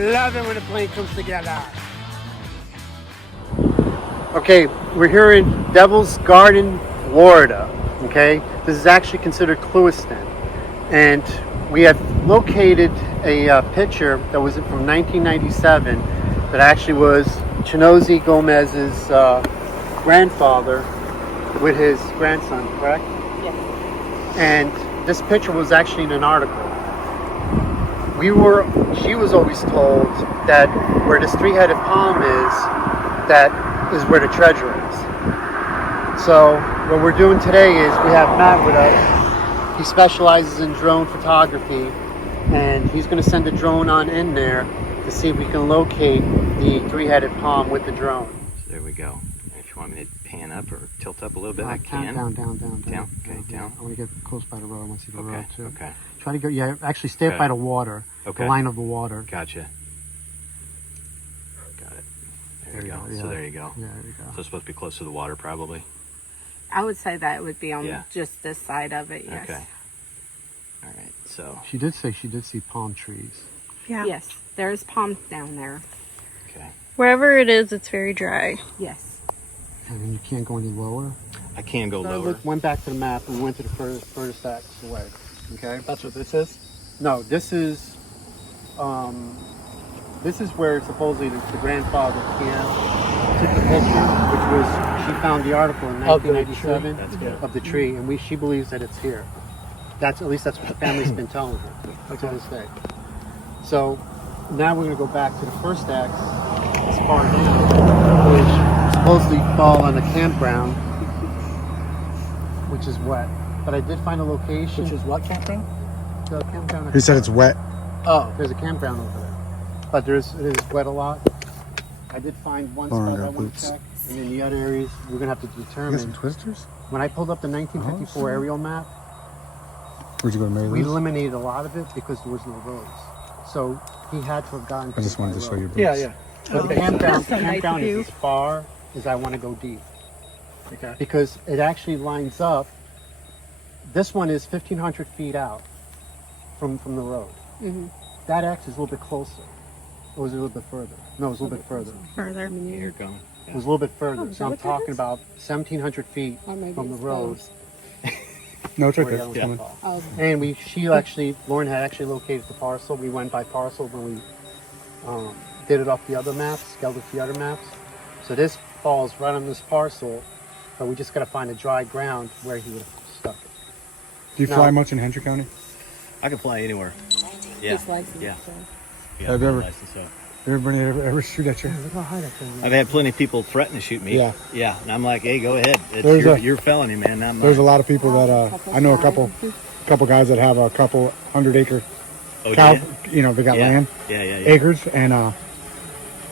love it when a plane comes together. Okay, we're here in Devil's Garden, Florida. Okay, this is actually considered Clewiston, and we have located a picture that was from 1997 that actually was Chinozi Gomez's grandfather with his grandson, correct? Yes. And this picture was actually in an article. She was always told that where this three-headed palm is, that is where the treasure is. So what we're doing today is we have Matt with us. He specializes in drone photography, and he's going to send a drone on in there to see if we can locate the three-headed palm with the drone. So there we go. If you want me to pan up or tilt up a little bit, I Down. can. Down? Okay, down. I want to get close by the road. I want to see the road too. Okay. Try to go, yeah, actually stay up by the water. Okay. The line of the water. Gotcha. Got it. There we go. Yeah. So there you go. Yeah, there you go. So it's supposed to be close to the water, probably. I would say that it would be on just this side of it, yes. Okay. All right, so. She did say she did see palm trees. Yeah. Yes, there's palms down there. Okay. Wherever it is, it's very dry. Yes. And then you can't go any lower. I can go lower. Went back to the map and we went to the furthest axis away. Okay. That's what this is? No, this is where supposedly the grandfather took the picture, which was, she found the article in 1997 of the tree, and she believes that it's here. At least that's what the family's been telling her to this day. So now we're going to go back to the first axis, as far down, which supposedly fall on a campground, which is wet. But I did find a location. Which is what campground? The campground. He said it's wet. Oh, there's a campground over there, but it is wet a lot. I did find one spot I want to check, and in the other areas we're gonna have to determine. You got some twisters? When I pulled up the 1954 aerial map, Where'd you go to Mary we Lou's? eliminated a lot of it because there was no roads. So he had to have gotten. I just wanted to show your boots. Yeah. But the campground nice of you. is as far as I want to go deep. Okay. Because it actually lines up. This one is 1,500 feet out from the road. Mm-hmm. That X is a little bit closer. Or was it a little bit further? No, it was a little bit further. Further. Here it comes. It was a little bit further. is So that I'm what that talking is? about 1,700 feet Or maybe from the it's road. close. No, it's right where there. the It's coming. other one falls. And Lauren had actually located the parcel. We went by parcel when we did it off the other maps, scaled it to the other maps. So this falls right on this parcel, but we just got to find a dry ground where he would have stuck it. Do you fly much in Hendry County? I can fly anywhere. Yeah. He's licensed, Yeah. so. Yeah, Have you ever- license, so. Everybody ever shoot at you? Look how high that thing is. I've had plenty of people threaten to shoot me. Yeah. Yeah, and I'm like, hey, go ahead. There's You're felony, man. Not There's a mine. lot of people that I know a couple guys that have a couple 100-acre Oh, cow. yeah? You know, they got Yeah. land, Yeah. acres, and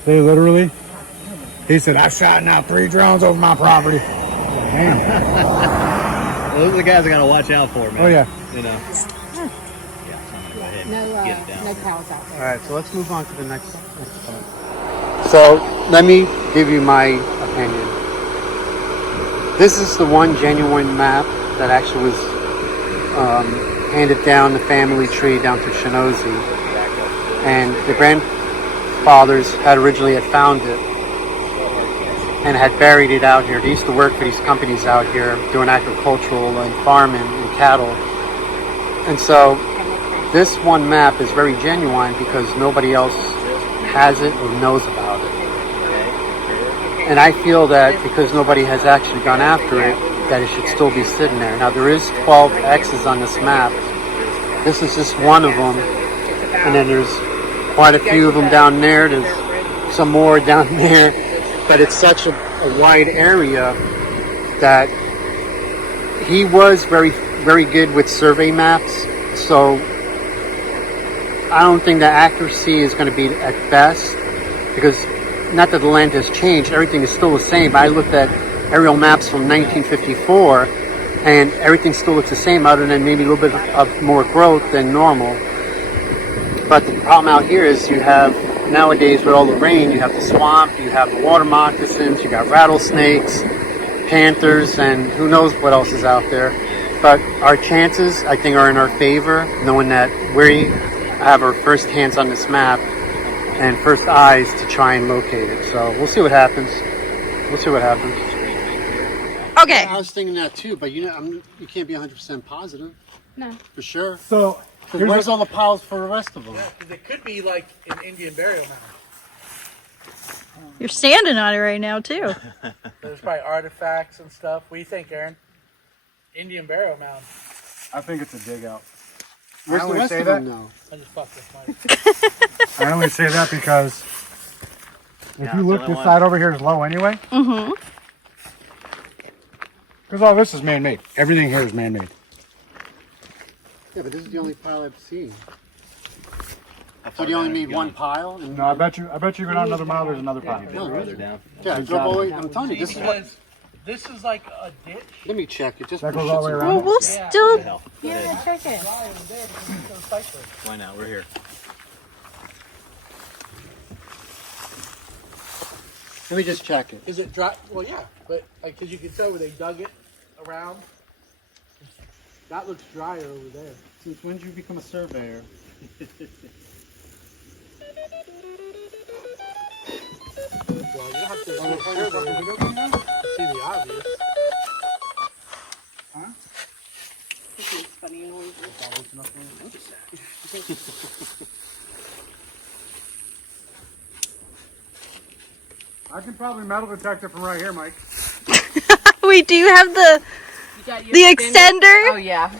they literally. He said, "I've shot now 3 drones over my property." Damn. Those are the guys I gotta watch out for, man. Oh yeah. You know. Yeah, so I'm gonna go ahead and get it down. No cows out there. All right, so let's move on to the next part. So let me give you my opinion. This is the one genuine map that actually was handed down the family tree down to Chinozi, and the grandfathers had originally found it and had buried it out here. They used to work for these companies out here doing agricultural and farming and cattle, and so this one map is very genuine because nobody else has it or knows about it. And I feel that because nobody has actually gone after it, that it should still be sitting there. Now there is 12 X's on this map. This is just one of them. And then there's quite a few of them down there. There's some more down there. But it's such a wide area that he was very, very good with survey maps. So I don't think the accuracy is going to be at best, because not that the land has changed, everything is still the same. But I looked at aerial maps from 1954 and everything still looks the same, other than maybe a little bit of more growth than normal. But the problem out here is you have, nowadays with all the rain, you have the swamp, you have the water moccasins, you got rattlesnakes, panthers, and who knows what else is out there. But our chances, I think, are in our favor, knowing that we have our first hands on this map, and first eyes to try and locate it. So we'll see what happens. We'll see what happens. Okay. I was thinking that too, but you can't be 100% positive. No. For sure. So Where's all the piles for the rest of them? Yeah, because it could be like an Indian burial mound. You're standing on it right now, too. There's probably artifacts and stuff. What do you think, Aaron? Indian burial mound. I think it's a dig out. Where's I the only rest say of that. them now? I just fucked with Mike. I only say that because if you look, this side over here is low anyway. Mm-hmm. Because all this is man-made. Everything here is man-made. Yeah, but this is the only pile I've seen. So you only need one pile? And No, I bet you go down another mile. There's another pile. No, really? down. Yeah, go all the way. I'm telling you, this is what. Because this is like a ditch. Let me check it. Just That for goes all the shits way and around. Well, we'll What still... the hell? Go Yeah, ahead. check it. Why not? We're here. Let me just check it. Is it dry? Well, yeah, but like, cause you can tell where they dug it around. That looks drier over there. Since when did you become a surveyor? Well, you don't have to see the obvious. It's funny noises. I can probably metal detect it from right here, Mike. We do have the You got your the extender? extender. Oh, yeah.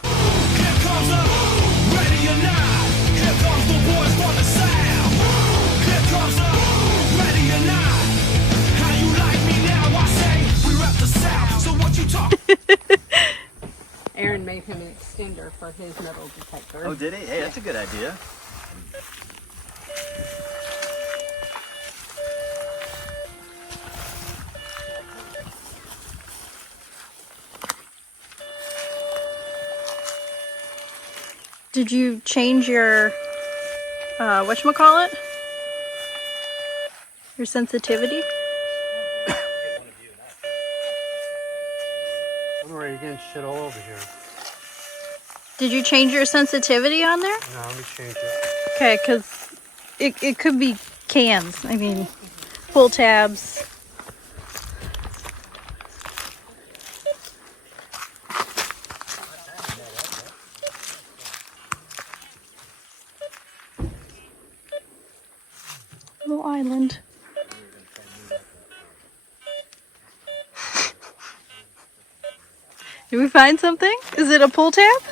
Aaron made him an extender for his metal detector. Oh, did he? Hey, that's a good idea. Did you change your whatchamacallit? Your sensitivity? I don't know where you're getting shit all over here. Did you change your sensitivity on there? No, let me change it. Okay, because it could be cans. I mean, pull tabs. Little island. Did we find something? Is it a pull tab?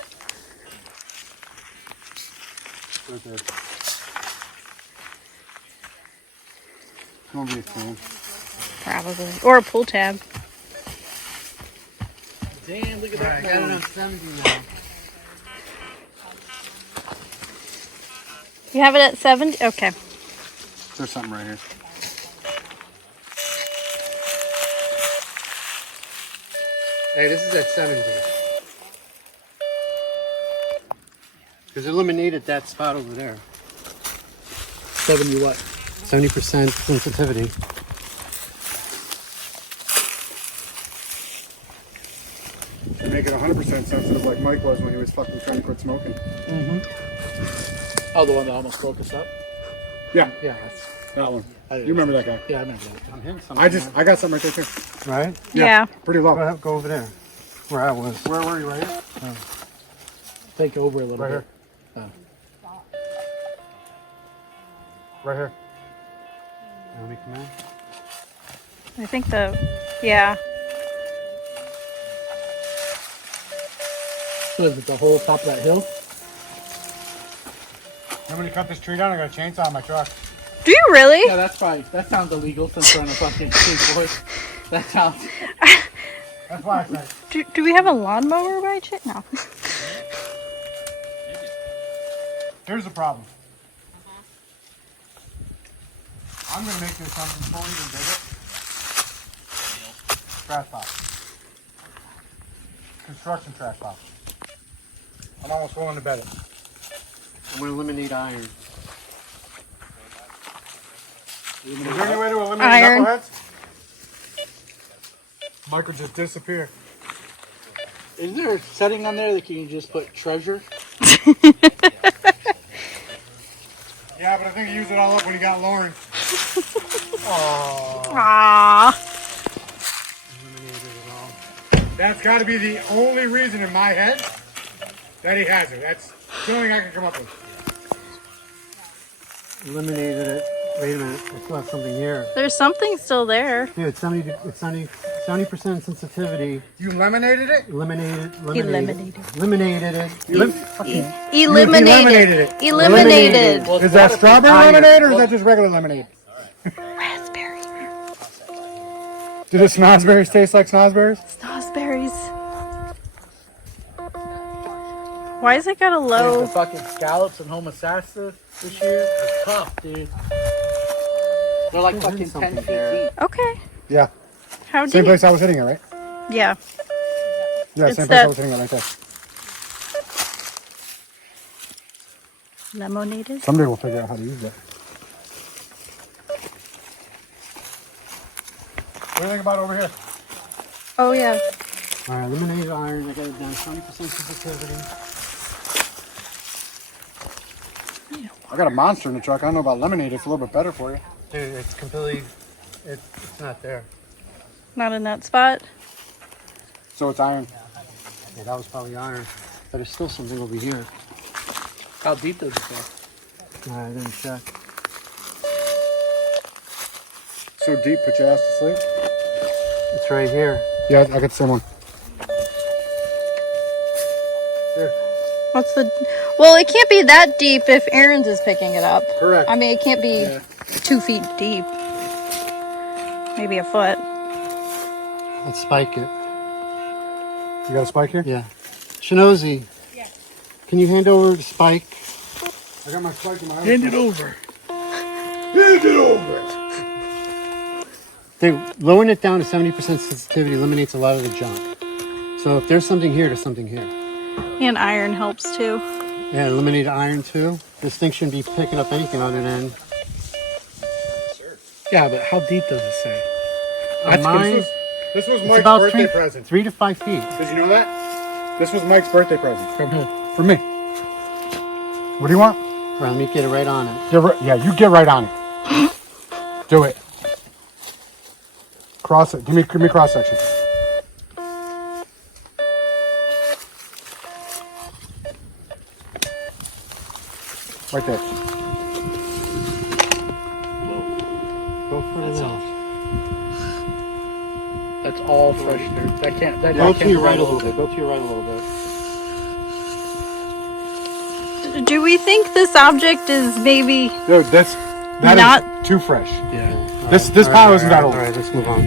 Right there. It's gonna be a can. Probably. Or a pull tab. Damn, look at Alright, I that. got it mound. on 70 now. You have it at 70? Okay. There's something right here. Hey, this is at 70. Because eliminated that spot over there. 70 what? 70% sensitivity. They make it 100% sensitive like Mike was when he was fucking trying to quit smoking. Oh, the one that almost broke us up? Yeah, Yeah, that's, that one. I You remember that guy? yeah, I remember that. I'm hitting something. I got something right there too. Right? Yeah. Pretty low. Go ahead, go over there. Where I was. Where were you, right here? Take over a little Right bit. here. Right here. Let me come in. I think yeah. What is it, the whole top of that hill? I'm gonna cut this tree down. I got a chainsaw in my truck. Do you really? Yeah, that's fine. That sounds illegal since we're on a fucking skateboard. That sounds. That's why I said. Do we have a lawnmower by chance? No. Here's the problem. I'm gonna make this something before we even dig it. Trash pile. Construction trash pile. I'm almost willing to bet it. I'm going to eliminate iron. Is there any way to eliminate Iron. knuckleheads? Mike would just disappear. Is there a setting on there that can you just put treasure? Yeah, but think he used it all up when he got Lauren. Aww. That's got to be the only reason in my head that he has it. That's the only thing I can come up with. Eliminated it. Wait a minute. I still have something here. There's something still there. Dude, it's 70% sensitivity. You lemonaded it? Eliminated it. Eliminated Eliminated it. Eliminated. Is that strawberry lemonade or is that just regular lemonade? Raspberry. Do the snozberries taste like snozberries? Snozberries. Why is it got a Dude, low? the fucking scallops and homosassa this year are tough, dude. They're like fucking 10 feet deep. Okay. Yeah. How Same deep? place I was hitting it, right? Yeah. Yeah, It's same place that- I was hitting it right there. Lemonade. Someday we'll figure out how to use that. What do you think about over here? Oh yeah. All right, eliminated iron. I got it down 20% sensitivity. I got a monster in the truck. I don't know about lemonade. It's a little bit better for you. Dude, it's completely. It's not there. Not in that spot. So it's iron. Yeah, that was probably iron. But there's still something over here. How deep does it go? All right, I didn't check. So deep, put your ass to sleep. It's right here. Yeah, I got the same one. What's the? Well, it can't be that deep if Aaron's is picking it up. Correct. I mean, it can't be 2 feet deep. Maybe a foot. Let's spike it. You got a spike here? Yeah. Shinozi. Yeah. Can you hand over the spike? I got my spike in my Hand it over. Hand it over. Dude, lowering it down to 70% sensitivity eliminates a lot of the junk. So if there's something here, there's something here. And iron helps too. Yeah, eliminate iron too. This thing shouldn't be picking up anything other than. Yeah, but how deep does it say? Mine, This was it's Mike's about birthday present. 3 to 5 feet. Did you know that? This was Mike's birthday present. From who? For me. What do you want? All right, let me get it right on it. Yeah, you get right on it. Do it. Cross it. Give me cross section. Right there. Go for it now. That's all fresh dirt. That can't. That Go can't to your right a roll. little bit. Go to your right a little bit. Do we think this object is maybe? Dude, that Not- is too fresh. Yeah. This All right, pile isn't that all old. right, let's move on.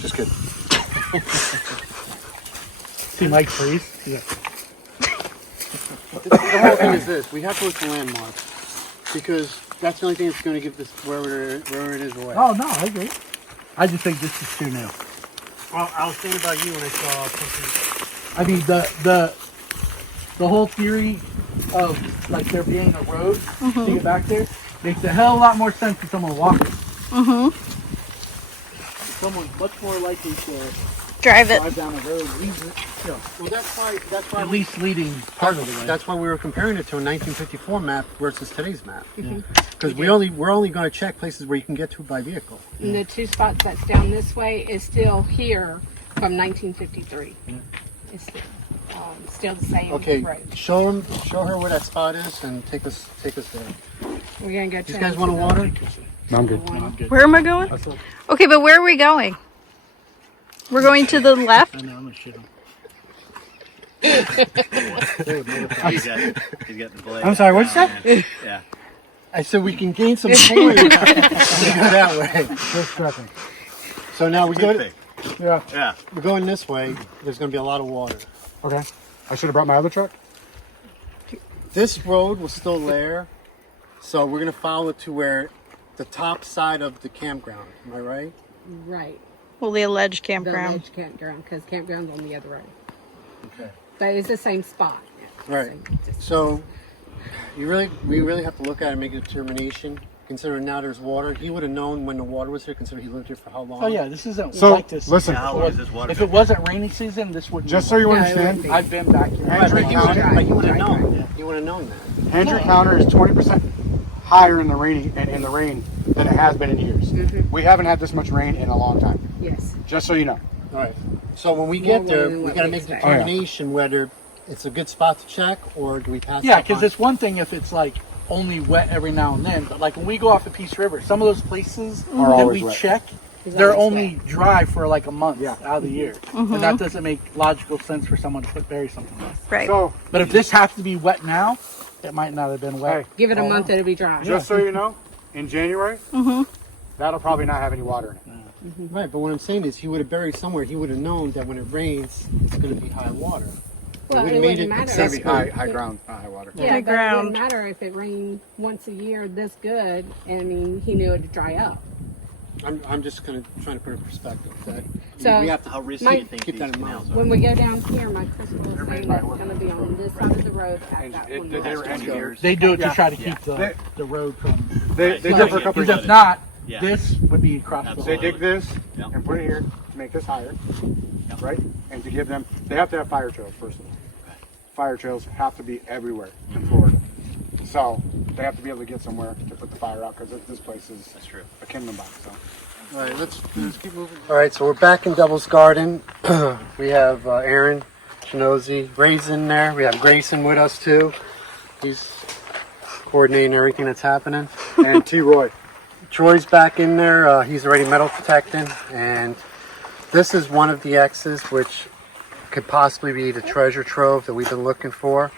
Just kidding. See Mike freeze? Yeah. The whole thing is this: we have to look for landmarks because that's the only thing that's going to give this wherever it is away. Oh no, I agree. I just think this is too new. Well, I was thinking about you when I saw something. I mean the whole theory of like there being a road to get back there makes a hell of a lot more sense to someone walking. Someone's much more likely to Drive it. drive down the road, Well, that's why at least leading part of the way. that's why we were comparing it to a 1954 map versus today's map. Because we're only going to check places where you can get to by vehicle. And the 2 spots that's down this way is still here from 1953. It's still the same Okay, road. show her where that spot is and take us there. We're gonna go. These guys want to water? No, I'm good. Where am I going? Okay, but where are we going? We're going to the left. I know, I'm gonna shit him. He's got the blade. I'm sorry, what'd you say? Yeah. I said we can gain some points. We go that way. Just checking. So now we go. Yeah. Yeah. We're going this way. There's going to be a lot of water. Okay. I should have brought my other truck. This road was still there, so we're going to follow it to where the top side of the campground. Am I right? Right. Well, the alleged The campground. ledge campground, because campground's on the other road. Okay. But it's the same spot. Right. So we really have to look at it and make a determination. Considering now there's water, he would have known when the water was here. Considering he lived here for how long? Oh yeah, this isn't So, like this. listen. How long is this water? If it wasn't rainy season, this would. Just so you No, it understand, wouldn't be. I've been back here. Right, but Right. he would have known. He would have known that. Injury counter is 20% higher in the rain than it has been in years. We haven't had this much rain in a long time. Yes. Just so you know. All right. So when we get there, we got to make a expect. determination whether it's a good spot to check or do we pass. Yeah, up because on- it's one thing if it's like only wet every now and then, but like when we go off the Peace River, some of those places that always we wet. check, they're only dry for like a month out of the year. And that doesn't make logical sense for someone to bury something there. Right. So But if this has to be wet now, it might not have been wet. Hey. Give it a month, it'll be dry. just so you know, in January, that'll probably not have any water in it. Right, but what I'm saying is he would have buried somewhere. He would have known that when it rains, it's going to be high water. Well, It it made wouldn't it matter. It's going to be accessible. high ground, not high water. Yeah, High but it ground. wouldn't matter if it rained once a year this good. I mean, he knew it would dry up. I'm just kind of trying to put it in perspective. That So we have to How risky My- do you think keep these that in mind. canals are? when we go down here, my crystal is saying that it's going to be on this side of the road at that one. They were lot. engineers. They do it to Yeah. try to keep the road from. They did for a couple Because of if not, Yeah. this would be across the They whole. dig this Yeah. and put it here to make this higher, right? And to give them, they have to have fire trails first of all. Fire trails have to be everywhere in Florida. So they have to be able to get somewhere to put the fire out because this place is true. a kingdom box. So. All right, let's keep moving. All right, so we're back in Devil's Garden. We have Aaron, Chinozy, Raisin there. We have Grayson with us too. He's coordinating everything that's happening. And T. Roy. Troy's back in there. He's already metal detecting. And this is one of the X's, which could possibly be the treasure trove that we've been looking for.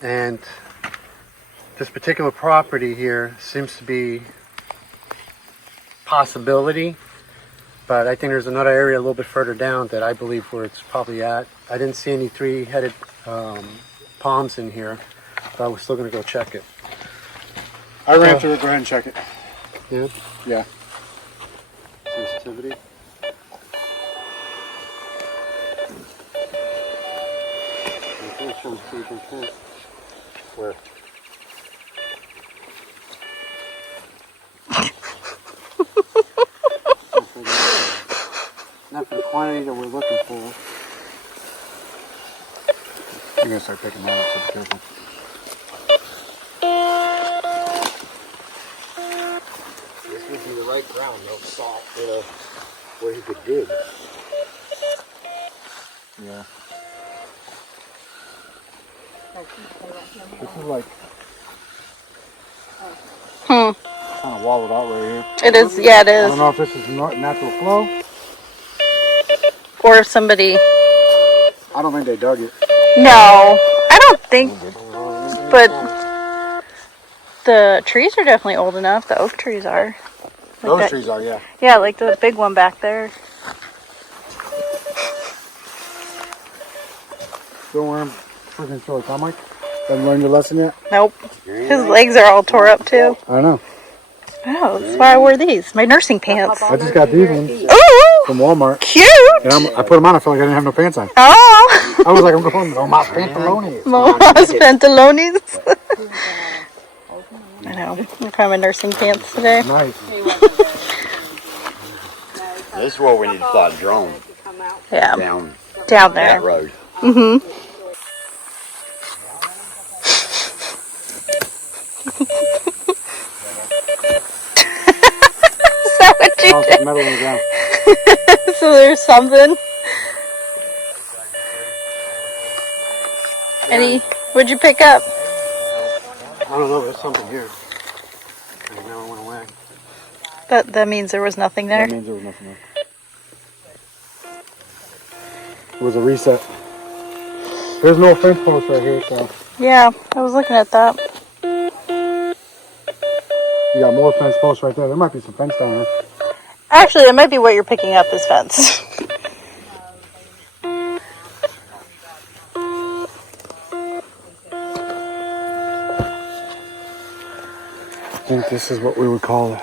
And this particular property here seems to be possibility, but I think there's another area a little bit further down that I believe where it's probably at. I didn't see any three-headed palms in here, but we're still going to go check it. I ran through it. Go ahead and check it. Yeah. Yeah. Sensitivity. Where? Not for the quantity that we're looking for. You're going to start picking that up, so be careful. This would be the right ground, no salt, where he could dig. Yeah. This is like kind of wallowed out right here. It is. Yeah, it I is. don't know if this is natural flow. Or somebody. I don't think they dug it. No, I don't think. But the trees are definitely old enough. The oak trees are. Like Those that- trees are, yeah. Yeah, like the big one back there. Don't wear them freaking shorts, huh, Mike? Haven't learned your lesson yet? Nope. His legs are all tore up too. I know. Oh, that's why I wore these. My nursing pants. I just got these ones Ooh, from Walmart. cute. And I put them on, I felt like I didn't have no pants on. Oh, I was like, I'm going, oh, my pantalones. Moma's pantalones. I know. I'm kind of nursing pants today. Nice. This is where we need to fly a drone Yeah, down down there. that road. Mm-hmm. Is that what you Oh, did? some metal on the ground. So there's something. What'd you pick up? I don't know, there's something here. And now it went away. That means there was nothing there. That means there was nothing there. It was a reset. There's no fence post right here, so Yeah, I was looking at that. you got more fence posts right there. There might be some fence down there. Actually, that might be what you're picking up is fence. I think this is what we would call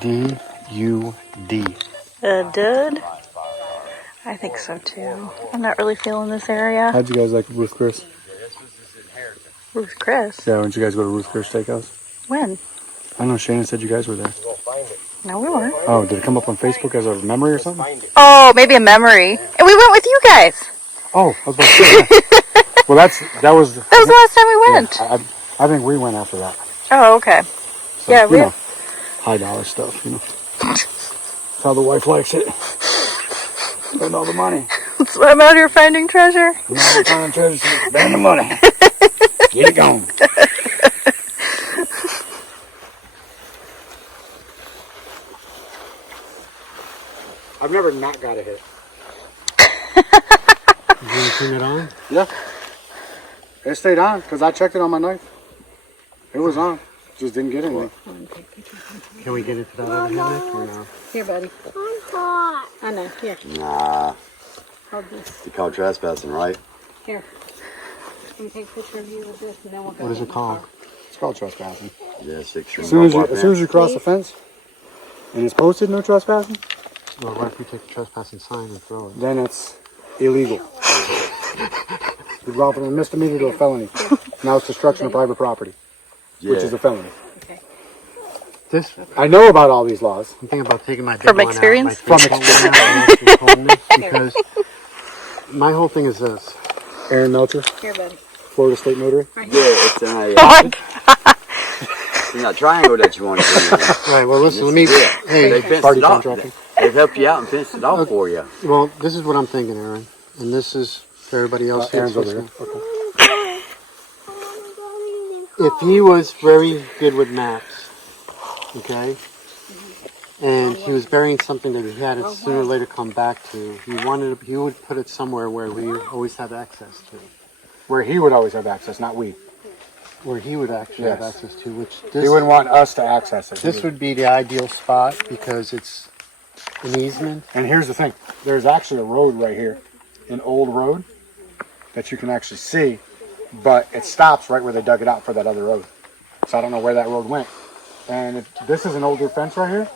D-U-D. Dud? I think so too. I'm not really feeling this area. How'd you guys like Ruth Chris? Ruth Chris? Yeah, when did you guys go to Ruth Chris Steakhouse? When? I know Shannon said you guys were there. No, we weren't. Oh, did it come up on Facebook as a memory or something? Oh, maybe a memory. And we went with you guys. Oh, I was about to say, yeah. Well, that was That was the last time we went. yeah, I think we went after that. Oh, okay. So, Yeah, you know, high dollar stuff, you know. That's how the wife likes it. Spend all the money. So I'm out here finding treasure. Now we're finding treasure, so spend the money. Get it going. I've never not got a hit. You want to turn it on? Yeah. It stayed on because I checked it on my knife. It was on. Just didn't get anything. Can we get into that other hammock or no? Here, buddy. I know. Here. Nah, Hold this. decode trespassing, right? Here. Let me take a picture of you with this, and then we'll go. What is in it the called? car. It's called trespassing. Yeah, 16. As soon as you cross the fence and it's posted no trespassing, Well, what if we take the trespassing sign and throw it? then it's illegal. We've gone from a misdemeanor to a felony. Now it's destruction of private property, Yeah. which is a felony. Okay. This, I know about all these laws. I'm thinking about taking my big From one experience? out, my 3-foot one out and actually combing it, because my whole thing is this. Aaron Melcher, Here, buddy. Florida State Notary. Yeah, it's in a, Oh my it's in that triangle that you want to do. All right, well, listen, let me, They hey, fenced Party it off. contracting. They've helped you out and fenced it off for you. well, this is what I'm thinking, Aaron, and this is for everybody else here. Aaron's over here. If he was very good with maps, okay, and he was burying something that he had to sooner or later come back to, he would put it somewhere where we always have access to, Where he would always have access, not we. where he would actually have Yes. access to, which He wouldn't want us to access it. this would be the ideal spot because it's an easement. And here's the thing. There's actually a road right here, an old road, that you can actually see, but it stops right where they dug it out for that other road. So I don't know where that road went. And if this is an older fence right here,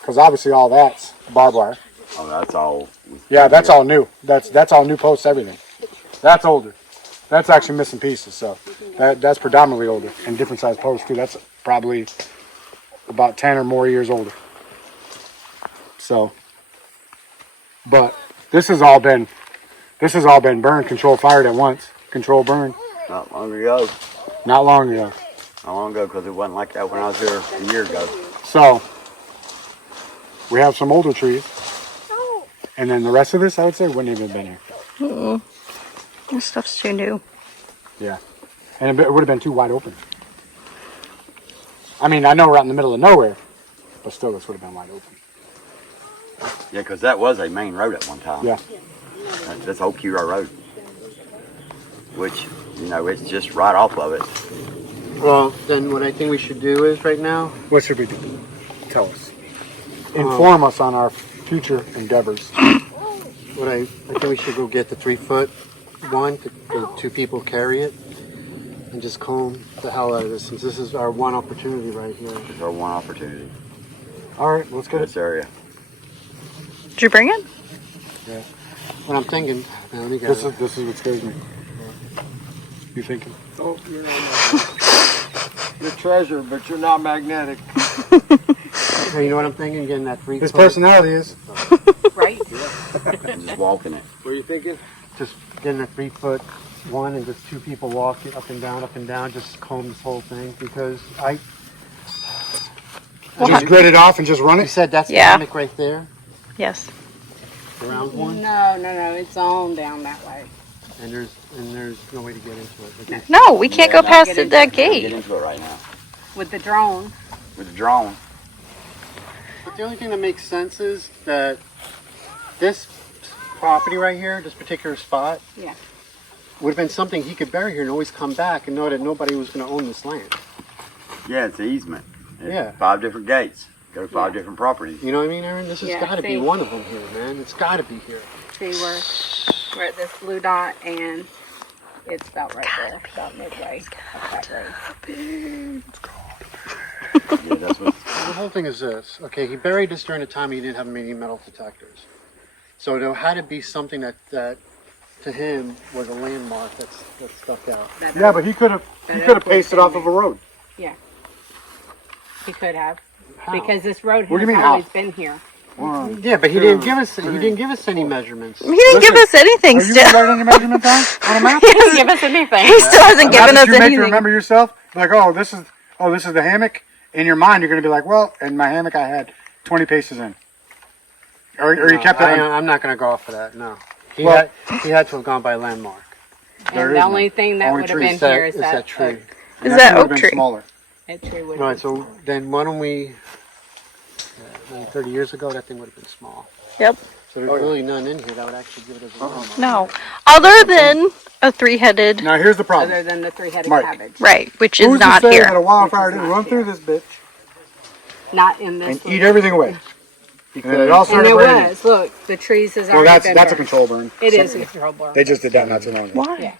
because obviously all that's barbed wire. Oh, that's all. Yeah, that's all new. That's all new posts, everything. That's older. That's actually missing pieces, so that's predominantly older. And different size posts too. That's probably about 10 or more years older. So, but this has all been burned, controlled, fired at once. Control burn. Not long ago. Not long ago. Not long ago, because it wasn't like that when I was here a year ago. So we have some older trees. And then the rest of this, I would say, wouldn't even have been here. This stuff's too new. Yeah. And it would have been too wide open. I mean, I know we're out in the middle of nowhere, but still this would have been wide open. Yeah, because that was a main road at one time. Yeah. That's Old Kiro Road. Which, you know, it's just right off of it. Well, then what I think we should do is right now, What should we do? Tell us. Inform us on our future endeavors. I think we should go get the 3-foot one, the 2 people carry it, and just comb the hell out of this, since this is our one opportunity right here. It's our one opportunity All right, let's in go. this area. Did you bring it? Yeah. What I'm thinking, now let me get This it. is what scares me. You thinking? Oh, you're not magnetic. You're treasure, but you're not magnetic. Hey, you know what I'm thinking? Getting that 3-foot. His personality is. Right? And just walking it. What are you thinking? Just getting a 3-foot one and just 2 people walking up and down, just comb this whole thing, because Just grit it off and just run you it. said that's the Yeah. hammock right there, Yes. the round one, No, it's on down that way. and there's no way to get into it. Like, No, we can't go Yeah, past get that into Get gate. into it right now. With the drone. With the drone. But the only thing that makes sense is that this property right here, this particular spot, Yeah. would have been something he could bury here and always come back and know that nobody was going to own this land. Yeah, it's an easement. It's Yeah. 5 different gates. Go to 5 different properties. You know what I mean, Aaron? This has Yeah, got to be see. one of them here, man. It's got to be here. See, we're at this blue dot, and it's about right there, about midway up that road. Yeah, that's what. The whole thing is this. Okay, he buried this during a time he didn't have many metal detectors. So there had to be something that to him was a landmark that stuck out. That Yeah, oak- but he could have that oak was pasted in off there. of a road. Yeah. He could have. How? Because this road What do has you mean, how? always been here. 1, Yeah, but he didn't give us any measurements. He didn't give us anything Are you still. writing your measurement down on a map? He didn't give us anything. He still hasn't given us You make you anything. remember yourself? Like, this is the hammock. In your mind, you're going to be like, well, in my hammock, I had 20 paces in. Or you kept it. I'm not going to go off of that. No, he Well- had to have gone by landmark. There And is the only none. thing that Only would have trees. been here is that tree. And Is that that tree would've oak been tree? Smaller. That tree would All have right, so then why don't we? 30 years ago, that thing would have been small. Yep. So there's really none in here that would actually give it as a landmark. No. Other than a three-headed, Now, here's the problem. other than the three-headed Mike. cabbage. right, which is Who's not to say that a here. wildfire Which is didn't not run through here. this bitch Not in this. and little- eat everything away? And then it all And started it burning. was. Look, the trees has Well, already that's been a burned. control burn. It is a control burn. They just did that not too long ago. Why? Yeah.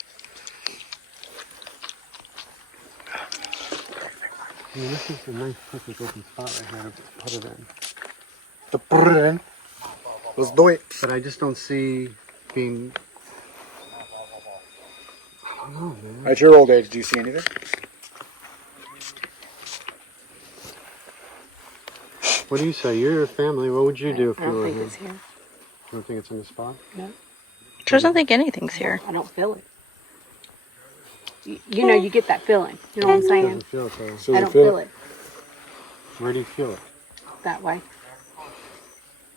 I mean, this is a nice perfect open spot right here to put it in. To put it in. Let's do it. But I just don't see being. I don't know, man. At your old age, do you see anything? What do you say? You're a family. What would you do if I you don't were think here? it's here. You don't think it's in the spot? She doesn't think anything's here. I don't feel it. You know, you get that feeling. You know what I'm saying? Doesn't feel it though. So I you don't feel it Where do you feel it? that way.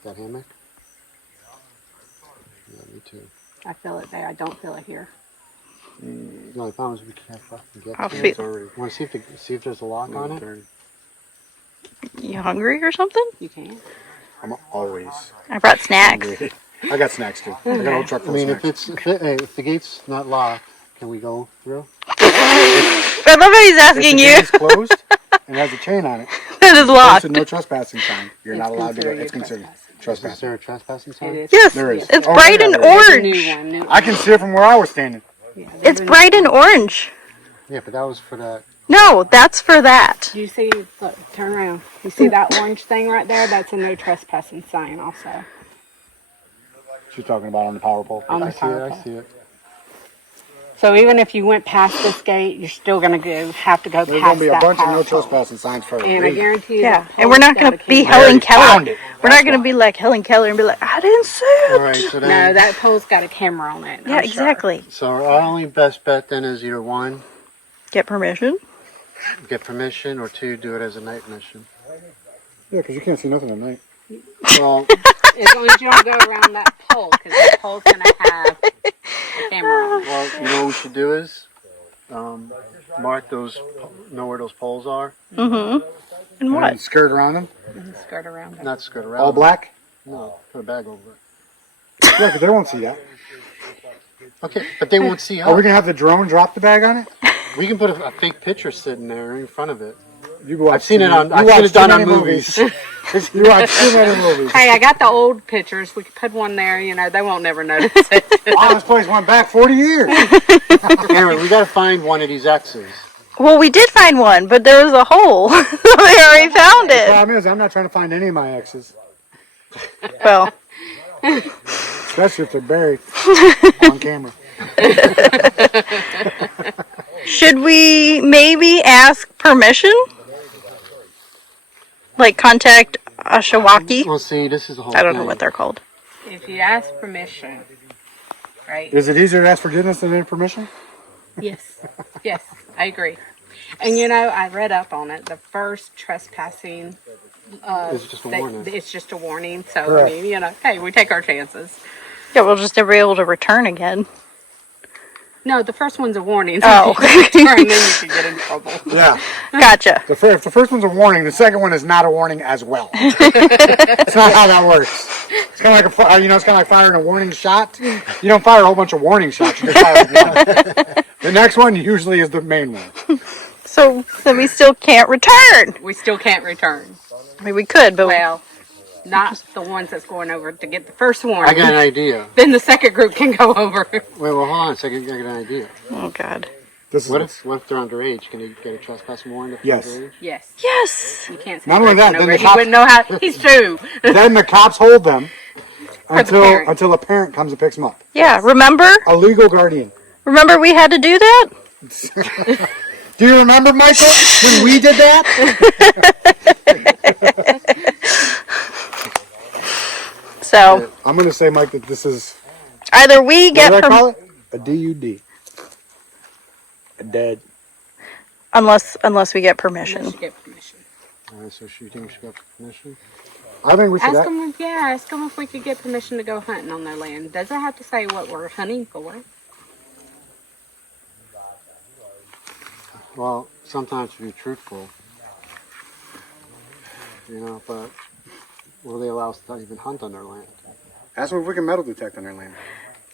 That hammock? Yeah, me too. I feel it there. I don't feel it here. The only problem is we can't fucking get I'll to feel- it. Want to see if there's a lock on it? You hungry or something? You can. I'm always I brought snacks. hungry. I got snacks too. I got a whole truck I full mean, of snacks. if the gate's not locked, can we go through? I love how he's If the asking you. gate is closed and has a chain on it, That is locked. posted no trespassing sign. You're not allowed to go. considered It's considered trespassing. Is trespassing. there a trespassing sign? It is. Yes, There is. it's Oh, bright yeah, and there There's a orange. new one. New I can see it from where I was standing. Yeah, there's It's a new bright and orange. Yeah, but that was for that. No, that's for that. Do you see? Look, turn around. You see that orange thing right there? That's a no trespassing sign, also. She's talking about on the power pole. On I the see it. power I pole. see it. So even if you went past this gate, you're still gonna have to go There's past gonna be a that bunch of power no pole. trespassing signs for a And I reason. guarantee you, Yeah, that and we're not pole's gonna got a be key. Helen found Keller. it. We're not gonna be like Helen Keller and be like, I didn't see it. All right, so No, then. that pole's got a camera on it. Yeah, I'm sure. exactly. So our only best bet then is either one, Get permission. get permission, or two, do it as a night mission. Yeah, because you can't see nothing at night. Well, As long as you don't go around that pole, because that pole's gonna have a camera on it. well, you know what we should do is mark those, know where those poles are. Mm-hmm. And And what? skirt around them. And skirt around it. Not skirt around. All black. No, put a bag over it. Yeah, because they won't see that. Okay, but they won't see Are we us. gonna have the drone drop the bag on it? We can put a fake picture sitting there in front of it. You go. I've seen it on. I've seen it done on movies. You watch too many movies. Hey, I got the old pictures. We could put one there. You know, they won't never notice it. Wow, this place went back 40 years. Aaron, we got to find one of these X's. Well, we did find one, but there was a hole. We already found The it. problem is, I'm not trying to find any of my exes, Well, especially if they're buried on camera. should we maybe ask permission? Like contact Ashawaki? Well, see, this is the whole I don't know thing. what they're called. If you ask permission, right? Is it easier to ask forgiveness than any permission? Yes. Yes, I agree. And you know, I read up on it. The first trespassing, It's just a warning. it's just a warning. So Correct. I mean, you know, hey, we take our chances. Yeah, we'll just never be able to return again. No, the first one's a warning. Oh. So if you return, then you can get in trouble. Yeah. Gotcha. If the first one's a warning, the second one is not a warning as well. It's not how that works. It's kind of like it's kind of like firing a warning shot. You don't fire a whole bunch of warning shots. You just fire one. The next one usually is the main one. So then we still can't return. We still can't return. I mean, we could, but Well, not the ones that's going over to get the first I warning. got an idea. Then the second group can go over. Wait, well, hold on a second. I got an idea. oh god. This is What if they're underage? Can they get a trespassing warrant if Yes. they're underage? Yes. Yes. You can't say Not only that, then over. the He cops- wouldn't know how. He's two. then the cops hold them parent. until a parent comes and picks them up. Yeah. Remember? A legal guardian. Remember we had to do that? Do you remember, Michael, when we did that? So I'm going to say, Mike, that this is, either we what get did I call it? A DUD. A dead. unless we get permission. Unless you get permission. Alright, so she thinks she got permission? I think we should. Ask them if we could get permission to go hunting on their land. Does it have to say what we're hunting for? Well, sometimes to be truthful, but will they allow us to even hunt on their land? Ask them if we can metal detect on their land.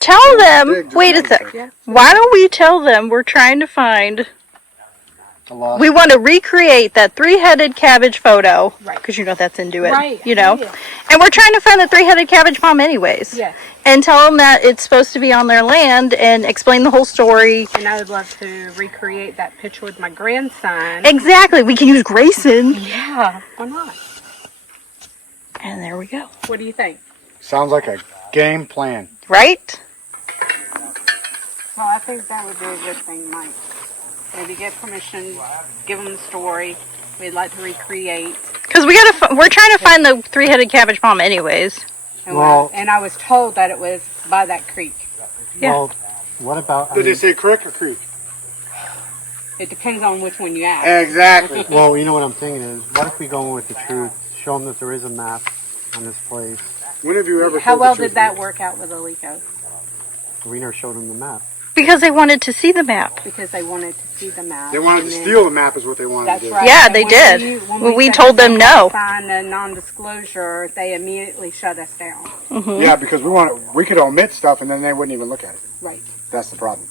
Tell them. Big, just Wait a metal sec. detect. Why don't we tell them we're trying to find? A lost. We want to recreate that three-headed cabbage photo, Right. because that's into it, Right, Yeah. yeah. And we're trying to find the three-headed cabbage palm anyways. Yes. And tell them that it's supposed to be on their land and explain the whole story. And I would love to recreate that picture with my grandson. Exactly. We can use Grayson. Yeah, why not? And there we go. What do you think? Sounds like a game plan. Right? Well, I think that would be a good thing, Mike. Maybe get permission, give them the story. We'd like to recreate. Because we're trying to find the three-headed cabbage palm anyways. And, Well- and I was told that it was by that creek. Yeah. Well, what about... Did they say creek or creek? It depends on which one you ask. Exactly. Well, you know what I'm thinking is, what if we go with the truth, show them that there is a map on this place. When have you ever How told well the truth? did that work out with Alico? We never showed them the map. Because they wanted to see the map. Because they wanted to see the map. They wanted to and then- steal the map is what they wanted That's to do. right. Yeah, And they when did. when We said told them they no. signed a non-disclosure, they immediately shut us down. Yeah, because we could omit stuff and then they wouldn't even look at it. Right. That's the problem.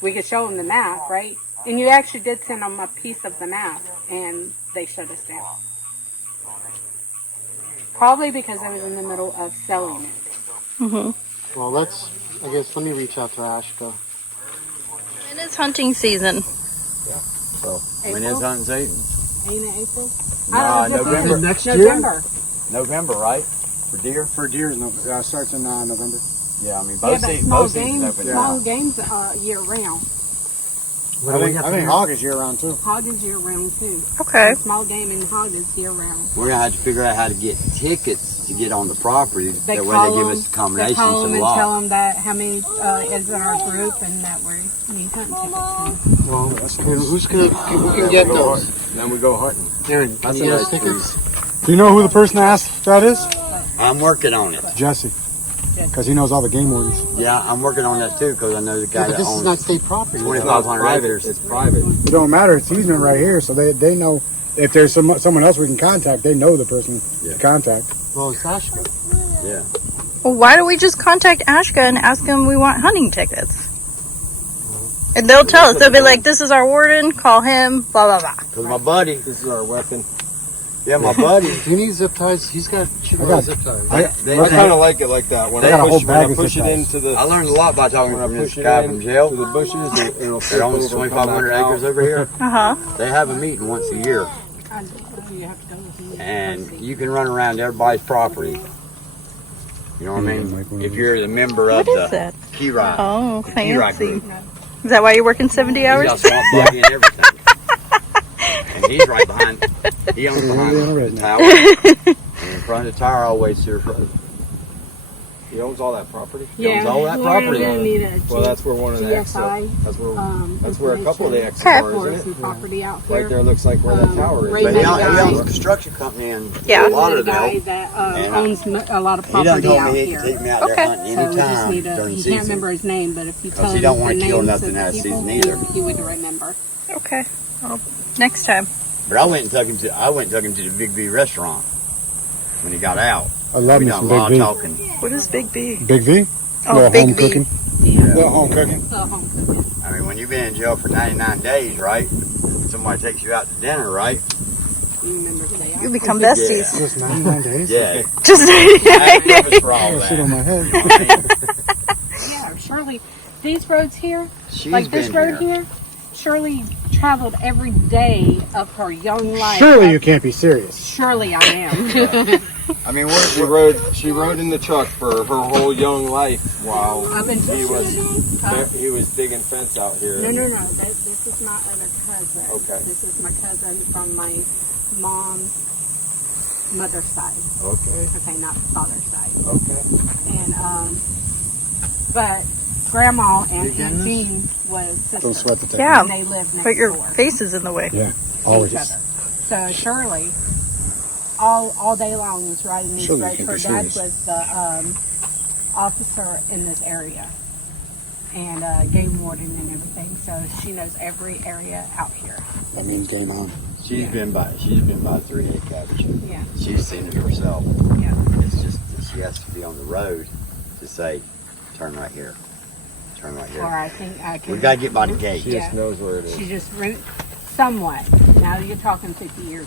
We could show them the map, right? And you actually did send them a piece of the map, and they shut us down. Probably because I was in the middle of selling it. Well, let me reach out to Ashka. And it's hunting season. So when is hunting season? Ain't it April? Nah, November. Next year? November. November, right? For deer? For deer, starts in November. Yeah, I mean Yeah, both but seasons. small Both seasons games, open small now. games are year round. What do we have I to think do? hog is year round too. Hog is year round too. Okay. Small game and hog is year round. We're gonna have to figure out how to get tickets to get on the property. They That way call they give them, us the combination they call to them the and lot. tell them that how many is in our group and that we need hunting tickets. Well, who can get those? Then we go hunting. Aaron, can you get us tickets? Do you know who the person asked that is? I'm working on it. Jesse. Because he knows all the game wardens. Yeah, I'm working on that too because I know the guy Yeah, but that this is owns not state property. 2,500 acres. It's private. It don't matter. It's easement right here, so they know if there's someone else we can contact. They know the person to contact. Well, it's Ashka. Yeah. Well, why don't we just contact Ashka and ask them we want hunting tickets? And they'll tell us. They'll be like, this is our warden, call him, blah, blah, blah. Because my buddy, This is our weapon. yeah, my buddy, Do you need zip ties? He's got zip ties. they, I kind of like it like that. When They got a I whole push, bag when I of push zip it ties. into the I learned a lot by talking when I to this push it guy in from jail to the bushes, it'll that flip owns over, come 2,500 back acres out. over here. Uh-huh. They have a meeting once a year, I know you have to go with me. and you can run around everybody's property. You know what I mean? If you're the member of What is the that? Key Ride. Oh, Key Ride fancy. group. Is that why you're working 70 He's hours? got swamp buggy and everything. And he's right behind. He owns behind the tower. And in front of the tower, always to the front. He owns all that property. owns all that we're property. gonna need a Well, that's where one of the GSI, that's where a couple of the X's for are, isn't some it? property out here. Right there looks like where that tower is. Right But there. he owns a construction company and Yeah. a lot of the guy them. that And owns a lot of He done property told out me he here. can take me out Okay. there hunting So we just anytime need during you season. can't remember his name, but if you tell he him don't the wanna kill names nothing of the out of people, season either. he would remember. Okay. Well, next time. But I went and took him to the Big V restaurant when he got out. I love We me done some a lot Big of V. talking. What is Big B? Big V? Oh, Little Big home V. cooking. Little home cooking. So home cooking. I mean, when you've been in jail for 99 days, right? Somebody takes you out to dinner, right? You remember who they are? You become besties. Just 99 days? Yeah. Just I ain't nervous for all I that. sit on my head. You know what I mean? Yeah, Shirley. These roads here, She's like this been road here. here, Shirley traveled every day of her young life. Surely you can't be serious. Surely I am. I mean, she rode in the truck for her whole young life while Up until he was she- he was digging fence out here. No. This is my other cousin. Okay. This is my cousin from my mom's mother's side. Okay. Okay, not father's side. Okay. And but Grandma and Aunt Jean was sisters. Don't sweat the tape. Yeah. And they lived next But your door face is in the way. Yeah, to always. each other. So Shirley, all day long was riding these Shirley roads. can't Her be dad serious. was the officer in this area and game warden and everything. So she knows every area out here. That means game on. She's been by 3-8 cabbage. Yeah. She's seen it herself. Yeah. It's just that she has to be on the road to say, turn right here. Turn right Or here. I think I can. We gotta get by the gate. She just knows where it is. She just somewhat. Now you're talking 50 years,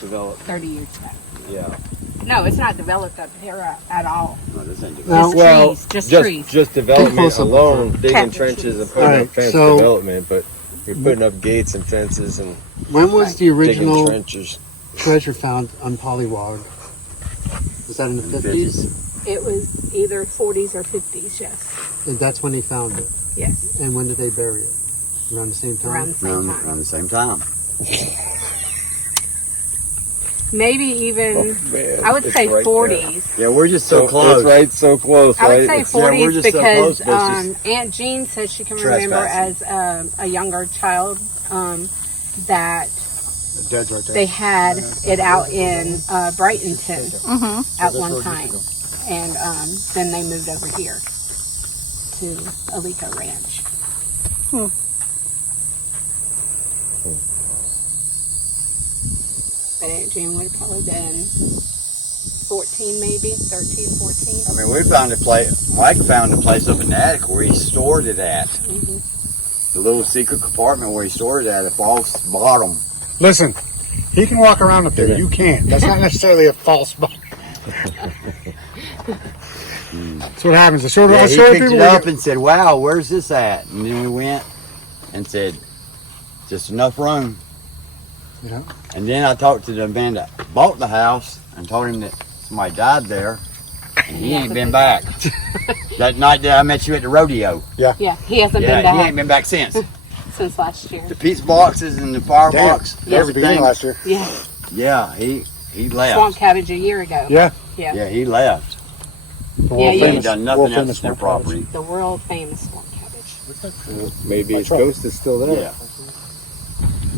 Developed. 30 years ago. Yeah. No, it's not developed up here at all. No, this ain't No. Just trees, just trees. Just development Close up. alone, digging Okay. trenches and putting Alright, up fence so- development, but you're putting up gates and fences and When was the digging original trenches. treasure found on Pollywog? Was that in the In the 50s? It was either 40s or 50s, yes. And that's when they found it. Yes, And when did they bury it? Around the same time? around the same around time. the same time. Maybe even, Man, I would it's say right 40s. Yeah, we're just so close. It's right so close, I would right? say It's- 40s we're just so because close, but it's Aunt Jean says she can remember as a younger child that The dead's right there. they had it out in Brightonton Mm-hmm. at one time. And then they moved over here to Alico Ranch. But Aunt Jean would have probably been 14 maybe, 13, 14. I mean, we found a place. Mike found a place up in the attic where he stored it at. The little secret compartment where he stored it at a false bottom. Listen, he can walk around up there. You can't. That's not necessarily a false spot. That's what happens. I showed, Yeah, I he showed picked people. it up and said, "Wow, where's this at?" And then we went and said, "Just enough room." You know? And then I talked to the man that bought the house and told him that somebody died there, and he ain't been back. That night that I met you at the rodeo. Yeah, he hasn't been Yeah, he back ain't been back since. since last year. The pizza boxes and the firebox, That was the beginning everything. of last year. Yeah, Yeah, he left. swamp cabbage a year ago. Yeah. Yeah, he left. Yeah, He yeah. ain't done nothing else in their property. The world famous swamp cabbage. Maybe his ghost is still there. Yeah.